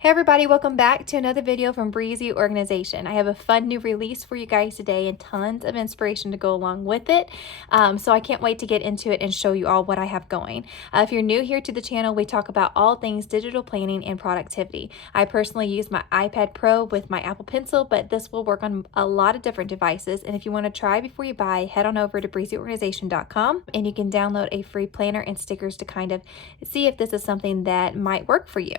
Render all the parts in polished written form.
Hey everybody, welcome back to another video from Breezy Organization. I have a fun new release for you guys today and tons of inspiration to go along with it. So I can't wait to get into it and show you all what I have going. If you're new here to the channel, we talk about all things digital planning and productivity. I personally use my iPad Pro with my Apple Pencil, but this will work on a lot of different devices. And if you want to try before you buy, head on over to breezyorganization.com and you can download a free planner and stickers to kind of see if this is something that might work for you.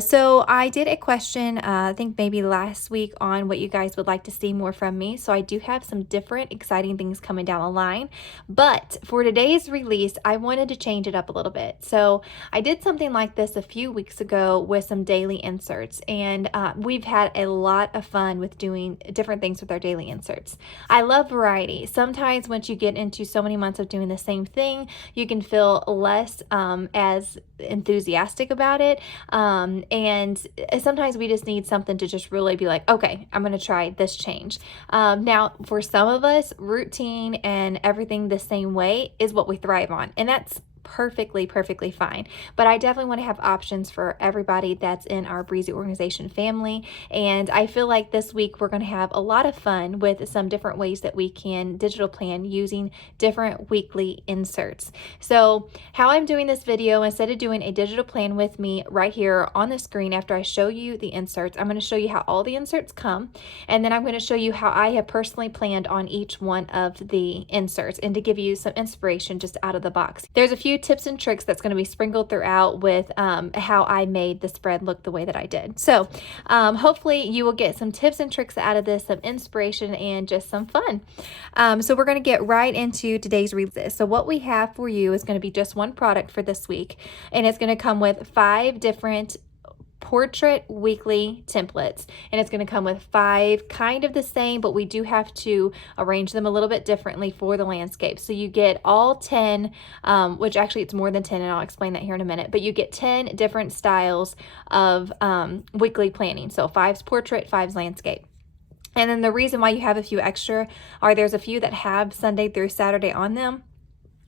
So I did a question, I think maybe last week, on what you guys would like to see more from me. So I do have some different exciting things coming down the line. But for today's release, I wanted to change it up a little bit. So I did something like this a few weeks ago with some daily inserts. And we've had a lot of fun with doing different things with our daily inserts. I love variety. Sometimes once you get into so many months of doing the same thing, you can feel less as enthusiastic about it. And sometimes we just need something to just really be like, okay, I'm going to try this change. Now, for some of us, routine and everything the same way is what we thrive on. And that's perfectly fine. But I definitely want to have options for everybody that's in our Breezy Organization family. And I feel like this week we're going to have a lot of fun with some different ways that we can digital plan using different weekly inserts. So how I'm doing this video, instead of doing a digital plan with me right here on the screen after I show you the inserts, I'm going to show you how all the inserts come. And then I'm going to show you how I have personally planned on each one of the inserts and to give you some inspiration just out of the box. There's a few tips and tricks that's going to be sprinkled throughout with how I made the spread look the way that I did. So hopefully you will get some tips and tricks out of this, some inspiration, and just some fun. So we're going to get right into today's release. So what we have for you is going to be just one product for this week, and it's going to come with 5 different portrait weekly templates, and it's going to come with 5 kind of the same, but we do have to arrange them a little bit differently for the landscape. So you get all 10, which actually it's more than 10, and I'll explain that here in a minute, but you get 10 different styles of weekly planning. So 5's portrait, 5's landscape. And then the reason why you have a few extra are there's a few that have Sunday through Saturday on them.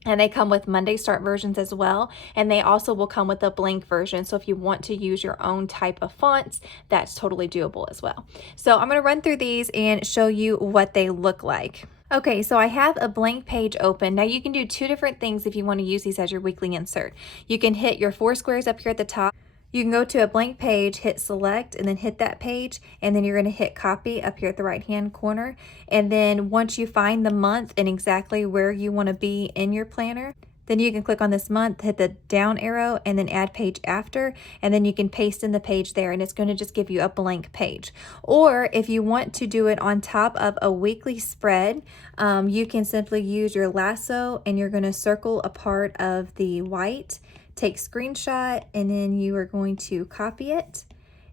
And they come with Monday start versions as well. And they also will come with a blank version. So if you want to use your own type of fonts, that's totally doable as well. So I'm going to run through these and show you what they look like. Okay, so I have a blank page open. Now you can do 2 different things if you want to use these as your weekly insert. You can hit your 4 squares up here at the top. You can go to a blank page, hit select, and then hit that page, and then you're going to hit copy up here at the right hand corner. And then once you find the month and exactly where you want to be in your planner, then you can click on this month, hit the down arrow, and then add page after, and then you can paste in the page there, and it's going to just give you a blank page. Or if you want to do it on top of a weekly spread, you can simply use your lasso, and you're going to circle a part of the white, take screenshot, and then you are going to copy it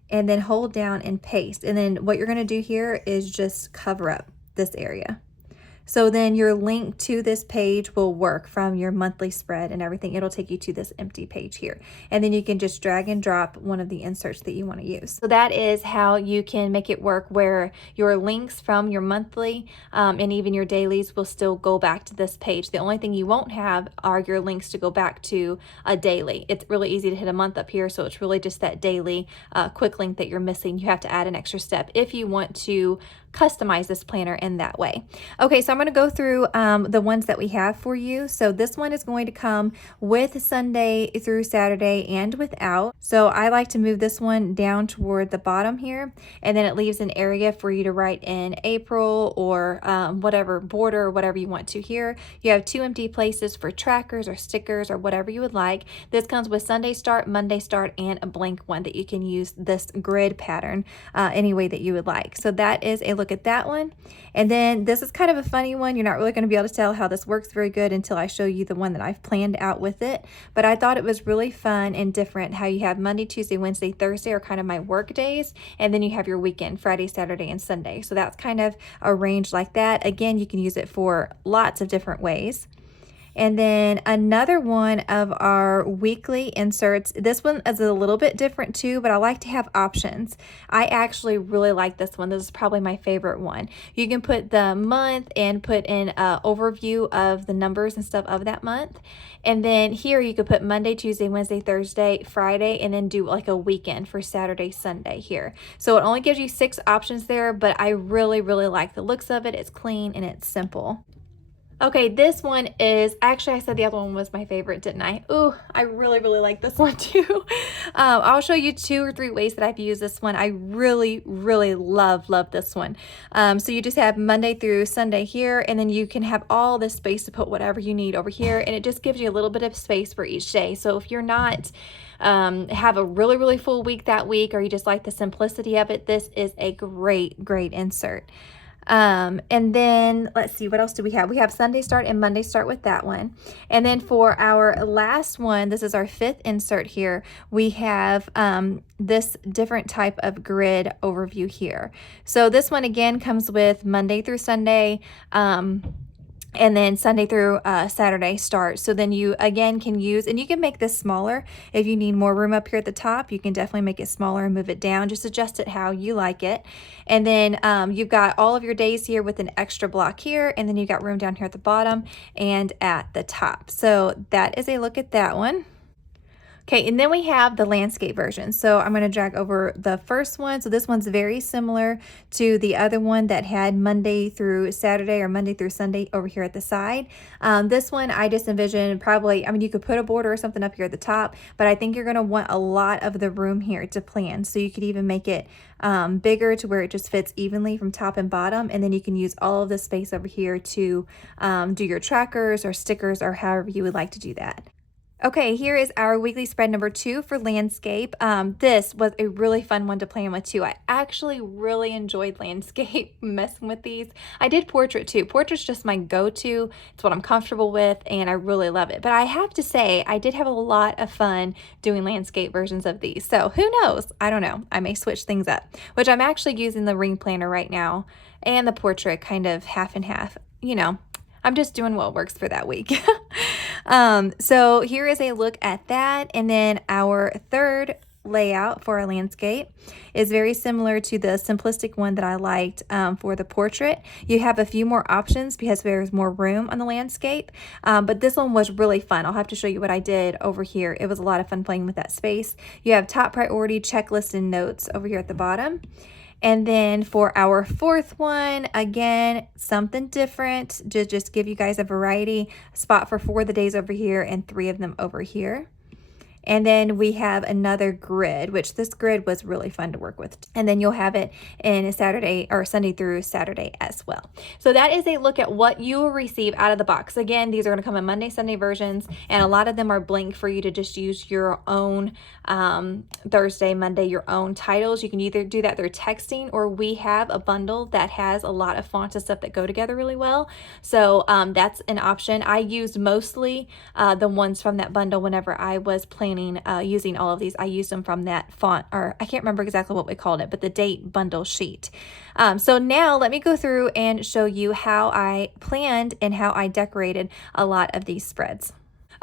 and then hold down and paste. And then what you're going to do here is just cover up this area. So then your link to this page will work from your monthly spread and everything. It'll take you to this empty page here. And then you can just drag and drop one of the inserts that you want to use. So that is how you can make it work, where your links from your monthly and even your dailies will still go back to this page. The only thing you won't have are your links to go back to a daily. It's really easy to hit a month up here, so it's really just that daily quick link that you're missing. You have to add an extra step if you want to customize this planner in that way. Okay, so I'm going to go through the ones that we have for you. So this one is going to come with Sunday through Saturday and without. So I like to move this one down toward the bottom here, and then it leaves an area for you to write in April or whatever border or whatever you want to here. You have 2 empty places for trackers or stickers or whatever you would like. This comes with Sunday start, Monday start, and a blank one that you can use this grid pattern any way that you would like. So that is a look at that one. And then this is kind of a funny one. You're not really going to be able to tell how this works very good until I show you the one that I've planned out with it. But I thought it was really fun and different how you have Monday, Tuesday, Wednesday, Thursday are kind of my work days. And then you have your weekend, Friday, Saturday, and Sunday. So that's kind of arranged like that. Again, you can use it for lots of different ways. And then another one of our weekly inserts. This one is a little bit different too, but I like to have options. I actually really like this one. This is probably my favorite one. You can put the month and put in an overview of the numbers and stuff of that month. And then here you could put Monday, Tuesday, Wednesday, Thursday, Friday, and then do like a weekend for Saturday, Sunday here. So it only gives you 6 options there, but I really, really like the looks of it. It's clean and it's simple. Okay, this one is, actually I said the other one was my favorite, didn't I? Ooh, I really, really like this one too. I'll show you 2 or 3 ways that I've used this one. I really, really love this one. So you just have Monday through Sunday here, and then you can have all this space to put whatever you need over here, and it just gives you a little bit of space for each day. So if you're not have a really, really full week that week, or you just like the simplicity of it, this is a great, great insert. And then let's see, what else do we have? We have Sunday start and Monday start with that one. And then for our last one, this is our 5th insert here. We have this different type of grid overview here. So this one again comes with Monday through Sunday. And then Sunday through Saturday start. So then you again can use, and you can make this smaller if you need more room up here at the top. You can definitely make it smaller and move it down. Just adjust it how you like it. And then you've got all of your days here with an extra block here, and then you've got room down here at the bottom and at the top. So that is a look at that one. Okay, and then we have the landscape version. So I'm going to drag over the first one. So this one's very similar to the other one that had Monday through Saturday or Monday through Sunday over here at the side. This one I just envision probably, I mean, you could put a border or something up here at the top, but I think you're going to want a lot of the room here to plan. So you could even make it bigger to where it just fits evenly from top and bottom. And then you can use all of the space over here to do your trackers or stickers or however you would like to do that. Okay, here is our weekly spread number 2 for landscape. This was a really fun one to plan with too. I actually really enjoyed landscape messing with these. I did portrait too. Portrait's just my go-to. It's what I'm comfortable with and I really love it. But I have to say, I did have a lot of fun doing landscape versions of these. So who knows? I don't know. I may switch things up, which I'm actually using the ring planner right now and the portrait kind of half and half, you know. I'm just doing what works for that week. So here is a look at that. And then our third layout for our landscape is very similar to the simplistic one that I liked for the portrait. You have a few more options because there's more room on the landscape, but this one was really fun. I'll have to show you what I did over here. It was a lot of fun playing with that space. You have top priority, checklist, and notes over here at the bottom. And then for our 4th one, again, something different to just give you guys a variety. Spot for 4 of the days over here and 3 of them over here. And then we have another grid, which this grid was really fun to work with. And then you'll have it in a Saturday or Sunday through Saturday as well. So that is a look at what you will receive out of the box. Again, these are going to come in Monday, Sunday versions, and a lot of them are blank for you to just use your own Thursday, Monday, your own titles. You can either do that through texting, or we have a bundle that has a lot of fonts and stuff that go together really well. So that's an option. I used mostly the ones from that bundle whenever I was planning using all of these. I used them from that font, or I can't remember exactly what we called it, but the date bundle sheet. So now let me go through and show you how I planned and how I decorated a lot of these spreads.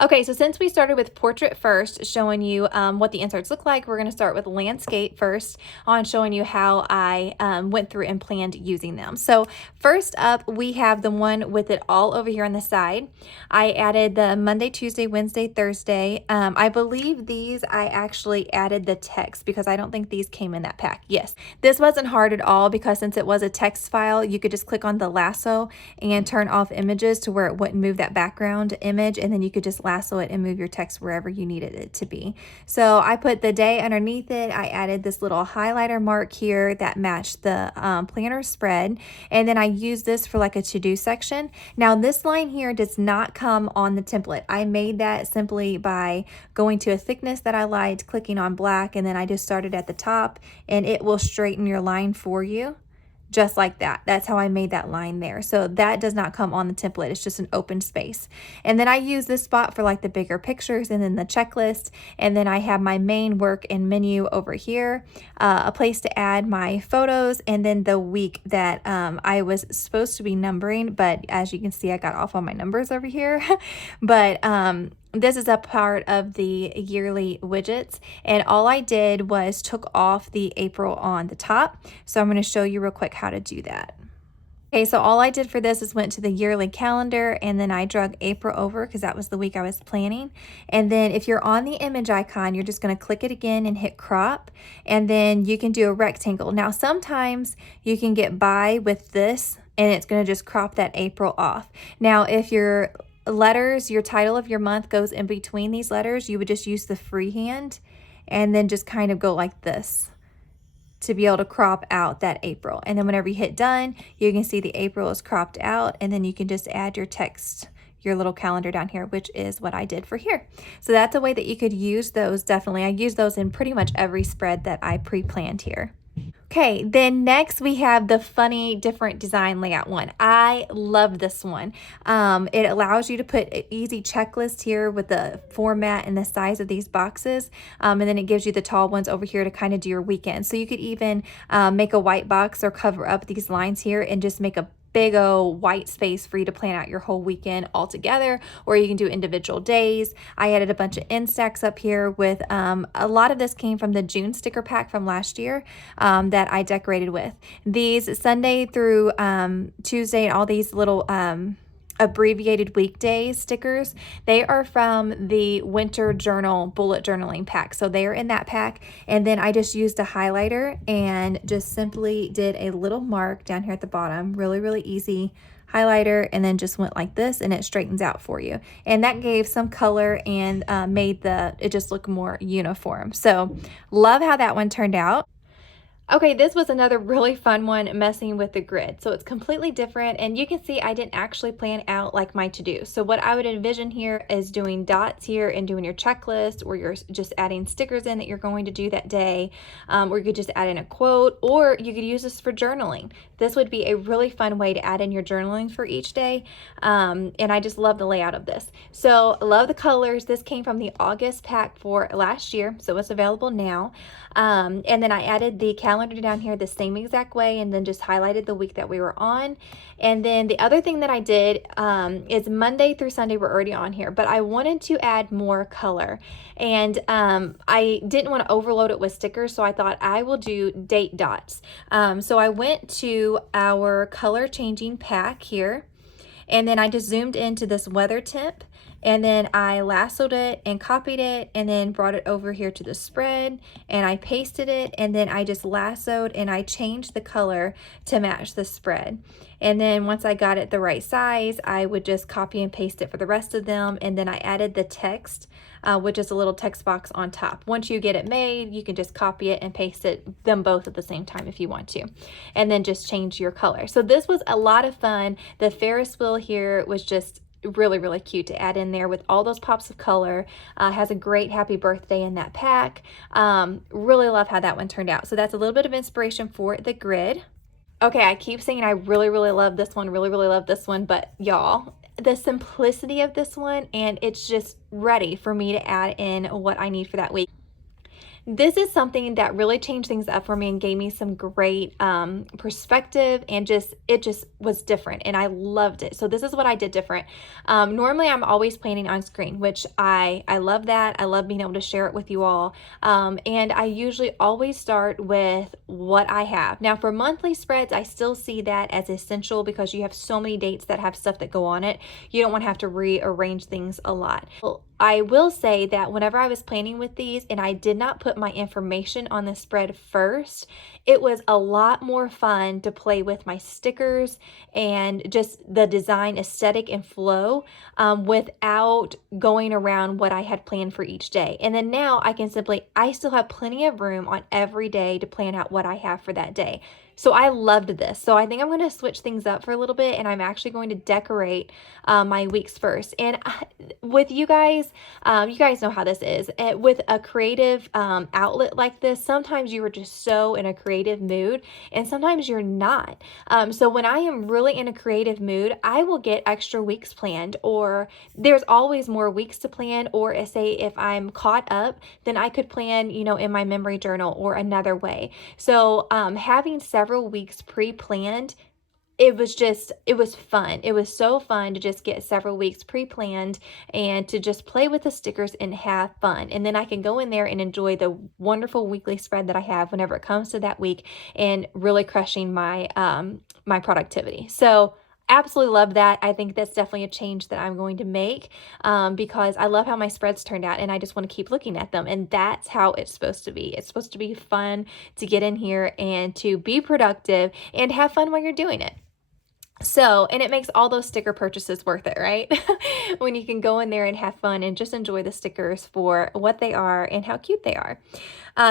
Okay, so since we started with portrait first, showing you what the inserts look like, we're going to start with landscape first on showing you how I went through and planned using them. So first up, we have the one with it all over here on the side. I added the Monday, Tuesday, Wednesday, Thursday. I believe these I actually added the text because I don't think these came in that pack. Yes, this wasn't hard at all because since it was a text file, you could just click on the lasso and turn off images to where it wouldn't move that background image, and then you could just lasso it and move your text wherever you needed it to be. So I put the day underneath it. I added this little highlighter mark here that matched the planner spread, and then I used this for like a to-do section. Now this line here does not come on the template. I made that simply by going to a thickness that I liked, clicking on black, and then I just started at the top, and it will straighten your line for you. just like that. That's how I made that line there. So that does not come on the template. It's just an open space. And then I use this spot for like the bigger pictures and then the checklist. And then I have my main work and menu over here, a place to add my photos, and then the week that I was supposed to be numbering. But as you can see, I got off on my numbers over here. But this is a part of the yearly widgets, and all I did was took off the April on the top. So I'm going to show you real quick how to do that. Okay, so all I did for this is went to the yearly calendar, and then I drug April over because that was the week I was planning. And then if you're on the image icon, you're just going to click it again and hit crop, and then you can do a rectangle. Now sometimes you can get by with this and it's going to just crop that April off. Now if your letters, your title of your month goes in between these letters, you would just use the freehand and then just kind of go like this to be able to crop out that April. And then whenever you hit done, you can see the April is cropped out, and then you can just add your text, your little calendar down here, which is what I did for here. So that's a way that you could use those. Definitely, I use those in pretty much every spread that I pre-planned here. Okay, then next we have the funny different design layout one. I love this one. It allows you to put an easy checklist here with the format and the size of these boxes. And then it gives you the tall ones over here to kind of do your weekend. So you could even make a white box or cover up these lines here and just make a big old white space for you to plan out your whole weekend all together, or you can do individual days. I added a bunch of end stacks up here with a lot of this came from the June sticker pack from last year that I decorated with. These Sunday through Tuesday and all these little abbreviated weekdays stickers, they are from the winter journal bullet journaling pack, so they are in that pack. And then I just used a highlighter and just simply did a little mark down here at the bottom, really easy highlighter, and then just went like this and it straightens out for you, and that gave some color and made it just look more uniform. So love how that one turned out. Okay, this was another really fun one, messing with the grid. So it's completely different, and you can see I didn't actually plan out like my to-do. So what I would envision here is doing dots here and doing your checklist, or you're just adding stickers in that you're going to do that day, or you could just add in a quote, or you could use this for journaling. This would be a really fun way to add in your journaling for each day, and I just love the layout of this. So love the colors. This came from the August pack for last year, so it's available now. And then I added the calendar down here the same exact way, and then just highlighted the week that we were on. And then the other thing that I did is Monday through Sunday were already on here, but I wanted to add more color, and I didn't want to overload it with stickers, so I thought I will do date dots. So I went to our color changing pack here, and then I just zoomed into this weather temp, and then I lassoed it and copied it, and then brought it over here to the spread, and I pasted it, and then I just lassoed and I changed the color to match the spread. And then once I got it the right size, I would just copy and paste it for the rest of them, and then I added the text, which is a little text box on top. Once you get it made, you can just copy it and paste them both at the same time if you want to, and then just change your color. So this was a lot of fun. The Ferris wheel here was just really cute to add in there with all those pops of color. Has a great happy birthday in that pack. Really love how that one turned out. So that's a little bit of inspiration for the grid. Okay, I keep saying I really love this one, really love this one, but y'all, the simplicity of this one, and it's just ready for me to add in what I need for that week. This is something that really changed things up for me and gave me some great perspective, and it just was different, and I loved it. So this is what I did different. Normally I'm always planning on screen, which I love that. I love being able to share it with you all. And I usually always start with what I have. Now for monthly spreads, I still see that as essential because you have so many dates that have stuff that go on it. You don't want to have to rearrange things a lot. Well, I will say that whenever I was planning with these and I did not put my information on the spread first, it was a lot more fun to play with my stickers and just the design aesthetic and flow without going around what I had planned for each day. And then now I still have plenty of room on every day to plan out what I have for that day. So I loved this. So I think I'm going to switch things up for a little bit, and I'm actually going to decorate my weeks first. And with you guys know how this is. With a creative outlet like this, sometimes you are just so in a creative mood, and sometimes you're not. So when I am really in a creative mood, I will get extra weeks planned, or there's always more weeks to plan, or say if I'm caught up, then I could plan, in my memory journal or another way. So having several weeks pre-planned, it was fun. It was so fun to just get several weeks pre-planned and to just play with the stickers and have fun. And then I can go in there and enjoy the wonderful weekly spread that I have whenever it comes to that week, and really crushing my my productivity. So absolutely love that. I think that's definitely a change that I'm going to make, because I love how my spreads turned out, and I just want to keep looking at them. And that's how it's supposed to be. It's supposed to be fun to get in here and to be productive and have fun while you're doing it. So, and it makes all those sticker purchases worth it, right? When you can go in there and have fun and just enjoy the stickers for what they are and how cute they are.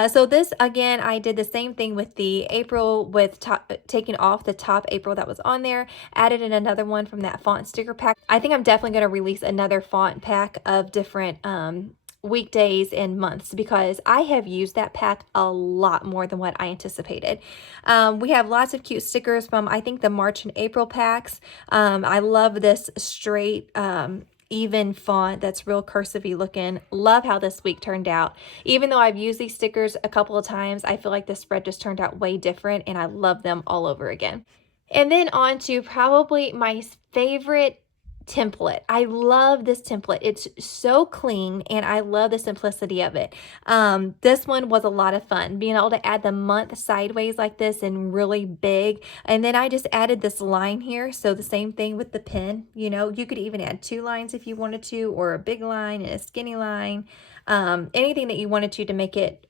So this, again, I did the same thing with the April, with taking off the top April that was on there, added in another one from that font sticker pack. I think I'm definitely going to release another font pack of different weekdays and months, because I have used that pack a lot more than what I anticipated. We have lots of cute stickers from, I think, the March and April packs. I love this straight even font that's real cursive-y looking. Love how this week turned out. Even though I've used these stickers a couple of times, I feel like this spread just turned out way different, and I love them all over again. And then on to probably my favorite template. I love this template. It's so clean, and I love the simplicity of it. This one was a lot of fun, being able to add the month sideways like this and really big. And then I just added this line here. So the same thing with the pen. You could even add 2 lines if you wanted to, or a big line and a skinny line. Anything that you wanted to make it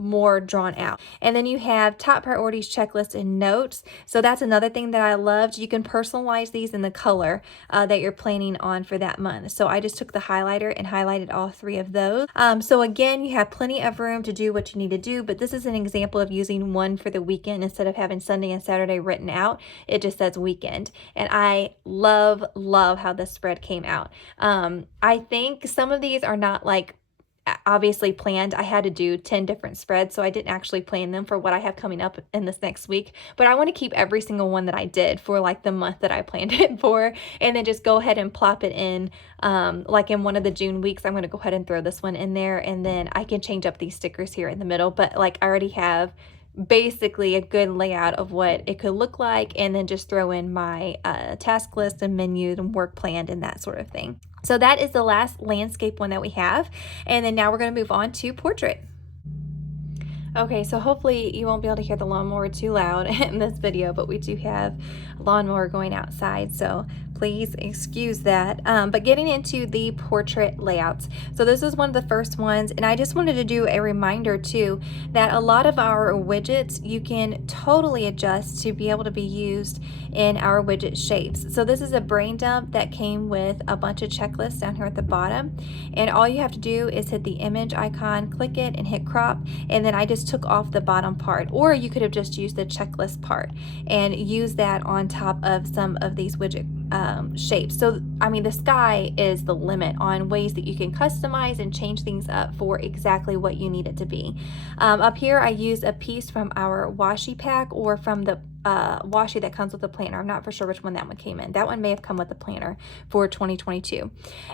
more drawn out. And then you have top priorities, checklist, and notes. So that's another thing that I loved. You can personalize these in the color that you're planning on for that month. So I just took the highlighter and highlighted all 3 of those. So again, you have plenty of room to do what you need to do, but this is an example of using one for the weekend instead of having Sunday and Saturday written out. It just says weekend. And I love how this spread came out. I think some of these are not like obviously planned. I had to do 10 different spreads, so I didn't actually plan them for what I have coming up in this next week, but I want to keep every single one that I did for like the month that I planned it for, and then just go ahead and plop it in. Like in one of the June weeks, I'm going to go ahead and throw this one in there, and then I can change up these stickers here in the middle, but like I already have basically a good layout of what it could look like, and then just throw in my task list and menu and work planned and that sort of thing. So that is the last landscape one that we have, and then now we're going to move on to portrait. Okay, so hopefully you won't be able to hear the lawnmower too loud in this video, but we do have a lawnmower going outside, so please excuse that. But getting into the portrait layouts. So this is one of the first ones, and I just wanted to do a reminder too that a lot of our widgets you can totally adjust to be able to be used in our widget shapes. So this is a brain dump that came with a bunch of checklists down here at the bottom, and all you have to do is hit the image icon, click it, and hit crop, and then I just took off the bottom part, or you could have just used the checklist part and use that on top of some of these widget shapes. So I mean, the sky is the limit on ways that you can customize and change things up for exactly what you need it to be. Up here I used a piece from our washi pack, or from the washi that comes with the planner. I'm not for sure which one that one came in. That one may have come with the planner for 2022.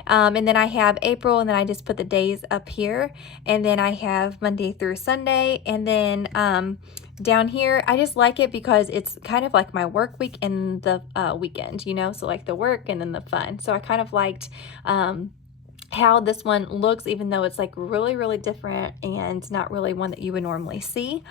And then I have April, and then I just put the days up here, and then I have Monday through Sunday, and then down here I just like it because it's kind of like my work week and the weekend, so like the work and then the fun. So I kind of liked how this one looks, even though it's like really different and not really one that you would normally see.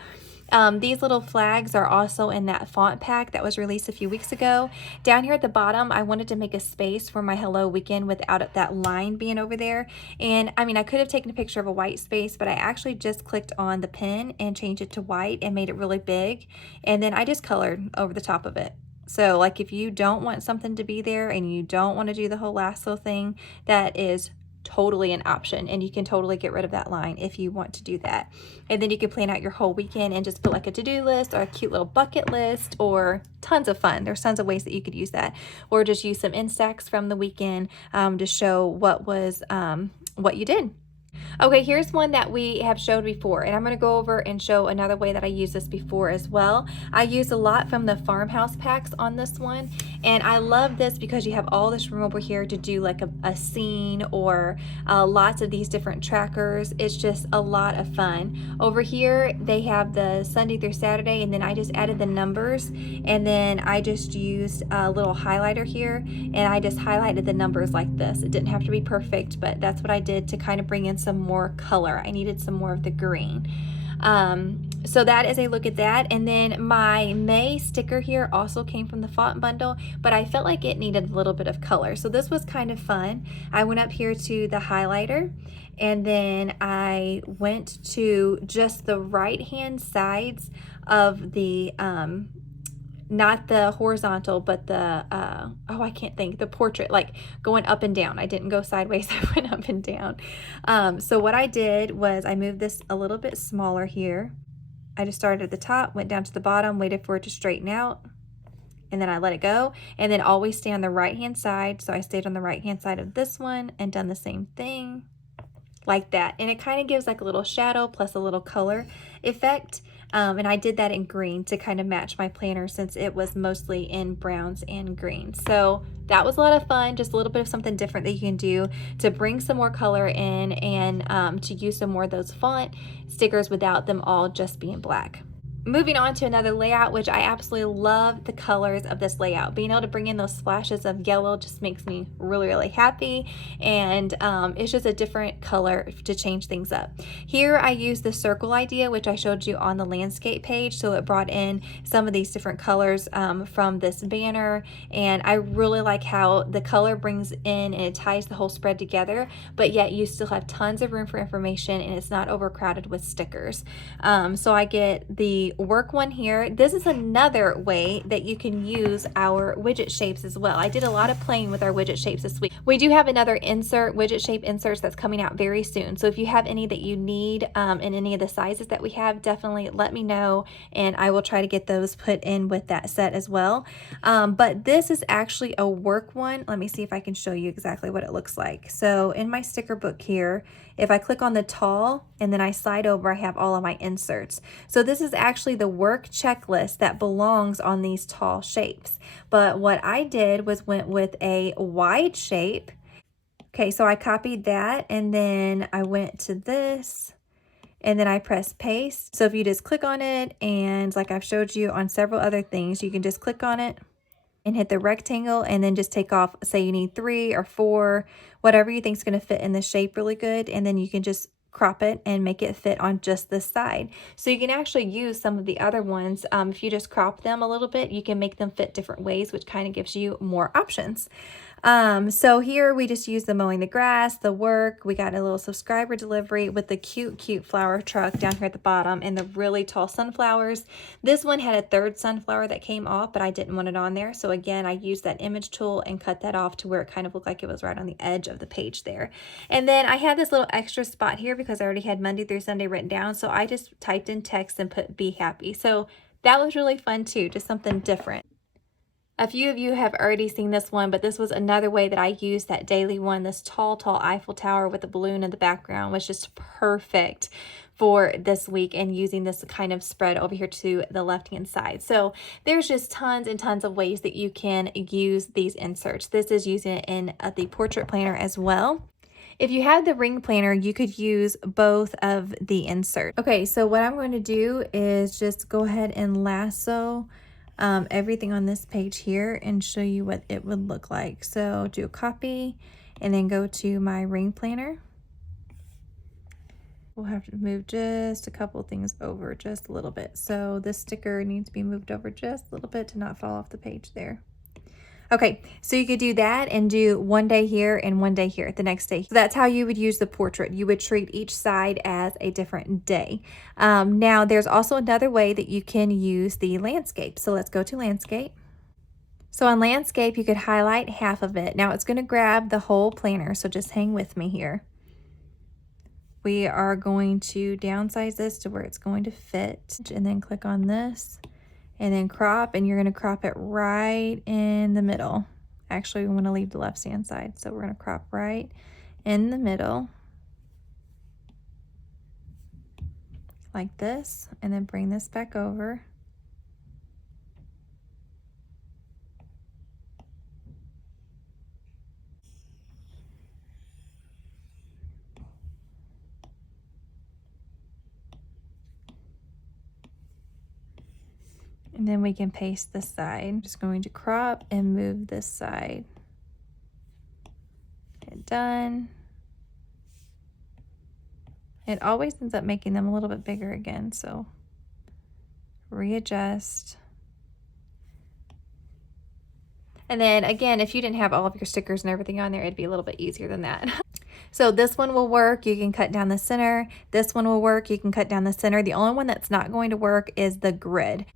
These little flags are also in that font pack that was released a few weeks ago. Down here at the bottom, I wanted to make a space for my hello weekend without that line being over there. And I mean, I could have taken a picture of a white space, but I actually just clicked on the pen and changed it to white and made it really big. And then I just colored over the top of it. So like if you don't want something to be there and you don't want to do the whole lasso thing, that is totally an option, and you can totally get rid of that line if you want to do that. And then you can plan out your whole weekend and just put like a to-do list or a cute little bucket list, or tons of fun. There's tons of ways that you could use that, or just use some Instax from the weekend to show what you did. Okay, here's one that we have showed before, and I'm going to go over and show another way that I used this before as well. I used a lot from the farmhouse packs on this one, and I love this because you have all this room over here to do like a scene, or lots of these different trackers. It's just a lot of fun. Over here they have the Sunday through Saturday, and then I just added the numbers, and then I just used a little highlighter here, and I just highlighted the numbers like this. It didn't have to be perfect, but that's what I did to kind of bring in some more color. I needed some more of the green. So that is a look at that. And then my May sticker here also came from the font bundle, but I felt like it needed a little bit of color. So this was kind of fun. I went up here to the highlighter, and then I went to just the right hand sides of the not the horizontal, but the I can't think, the portrait, like going up and down. I didn't go sideways, I went up and down. So what I did was I moved this a little bit smaller here. I just started at the top, went down to the bottom, waited for it to straighten out, and then I let it go. And then always stay on the right hand side. So I stayed on the right hand side of this one and done the same thing like that. And it kind of gives like a little shadow plus a little color effect. And I did that in green to kind of match my planner, since it was mostly in browns and greens. So that was a lot of fun, just a little bit of something different that you can do to bring some more color in, and to use some more of those font stickers without them all just being black. Moving on to another layout, which I absolutely love the colors of this layout. Being able to bring in those splashes of yellow just makes me really, really happy. And it's just a different color to change things up. Here I used the circle idea, which I showed you on the landscape page. So it brought in some of these different colors from this banner. And I really like how the color brings in and it ties the whole spread together, but yet you still have tons of room for information, and it's not overcrowded with stickers. So I get the work one here. This is another way that you can use our widget shapes as well. I did a lot of playing with our widget shapes this week. We do have another widget shape inserts that's coming out very soon. So if you have any that you need in any of the sizes that we have, definitely let me know, and I will try to get those put in with that set as well. But this is actually a work one. Let me see if I can show you exactly what it looks like. So in my sticker book here, if I click on the tall and then I slide over, I have all of my inserts. So this is actually the work checklist that belongs on these tall shapes. But what I did was went with a wide shape. Okay, so I copied that, and then I went to this, and then I press paste. So if you just click on it, and like I've showed you on several other things, you can just click on it and hit the rectangle, and then just take off, say you need 3 or 4, whatever you think is going to fit in the shape really good, and then you can just crop it and make it fit on just this side. So you can actually use some of the other ones. If you just crop them a little bit, you can make them fit different ways, which kind of gives you more options. So here we just use the mowing the grass, the work. We got a little subscriber delivery with the cute flower truck down here at the bottom, and the really tall sunflowers. This one had a third sunflower that came off, but I didn't want it on there. So again, I used that image tool and cut that off to where it kind of looked like it was right on the edge of the page there. And then I had this little extra spot here because I already had Monday through Sunday written down. So I just typed in text and put be happy. So that was really fun too, just something different. A few of you have already seen this one, but this was another way that I used that daily one. This tall Eiffel Tower with the balloon in the background was just perfect for this week, and using this kind of spread over here to the left-hand side. So there's just tons and tons of ways that you can use these inserts. This is using it in the portrait planner as well. If you had the ring planner, you could use both of the inserts. Okay, so what I'm going to do is just go ahead and lasso everything on this page here and show you what it would look like. So do a copy and then go to my ring planner. We'll have to move just a couple things over just a little bit. So this sticker needs to be moved over just a little bit to not fall off the page there. Okay, so you could do that and do one day here and one day here the next day. So that's how you would use the portrait. You would treat each side as a different day. Now there's also another way that you can use the landscape. So let's go to landscape. So on landscape, you could highlight half of it. Now it's going to grab the whole planner, so just hang with me here. We are going to downsize this to where it's going to fit, and then click on this and then crop, and you're going to crop it right in the middle. Actually, we want to leave the left hand side, so we're going to crop right in the middle like this, and then bring this back over. And then we can paste this side. I'm just going to crop and move this side. Get done. It always ends up making them a little bit bigger again, so readjust. And then again, if you didn't have all of your stickers and everything on there, it'd be a little bit easier than that. So this one will work. You can cut down the center. This one will work. You can cut down the center. The only one that's not going to work is the grid.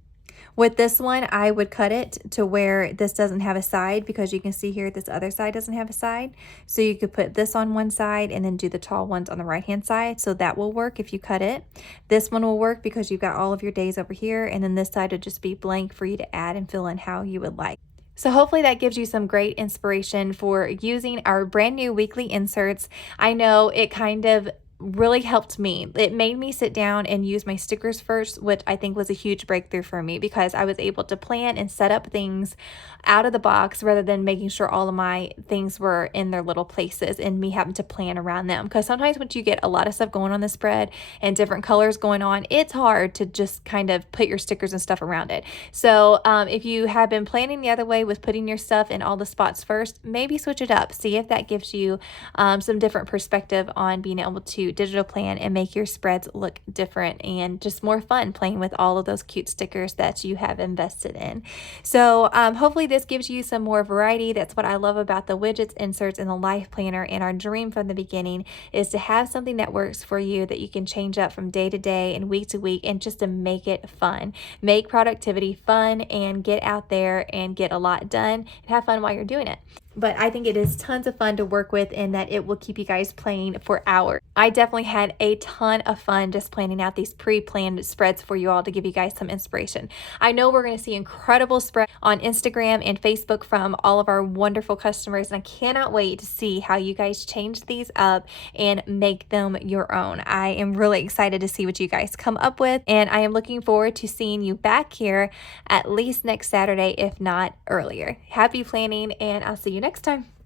With this one, I would cut it to where this doesn't have a side, because you can see here this other side doesn't have a side. So you could put this on one side and then do the tall ones on the right hand side. So that will work if you cut it. This one will work because you've got all of your days over here, and then this side would just be blank for you to add and fill in how you would like. So hopefully that gives you some great inspiration for using our brand new weekly inserts. I know it kind of really helped me. It made me sit down and use my stickers first, which I think was a huge breakthrough for me, because I was able to plan and set up things out of the box rather than making sure all of my things were in their little places and me having to plan around them. Because sometimes when you get a lot of stuff going on the spread and different colors going on, it's hard to just kind of put your stickers and stuff around it. So if you have been planning the other way with putting your stuff in all the spots first, maybe switch it up. See if that gives you some different perspective on being able to digital plan and make your spreads look different and just more fun playing with all of those cute stickers that you have invested in. So hopefully this gives you some more variety. That's what I love about the widgets, inserts, and the life planner. And our dream from the beginning is to have something that works for you, that you can change up from day to day and week to week, and just to make it fun. Make productivity fun and get out there and get a lot done and have fun while you're doing it. But I think it is tons of fun to work with, and that it will keep you guys playing for hours. I definitely had a ton of fun just planning out these pre-planned spreads for you all to give you guys some inspiration. I know we're going to see incredible spreads on Instagram and Facebook from all of our wonderful customers, and I cannot wait to see how you guys change these up and make them your own. I am really excited to see what you guys come up with, and I am looking forward to seeing you back here at least next Saturday, if not earlier. Happy planning, and I'll see you next time.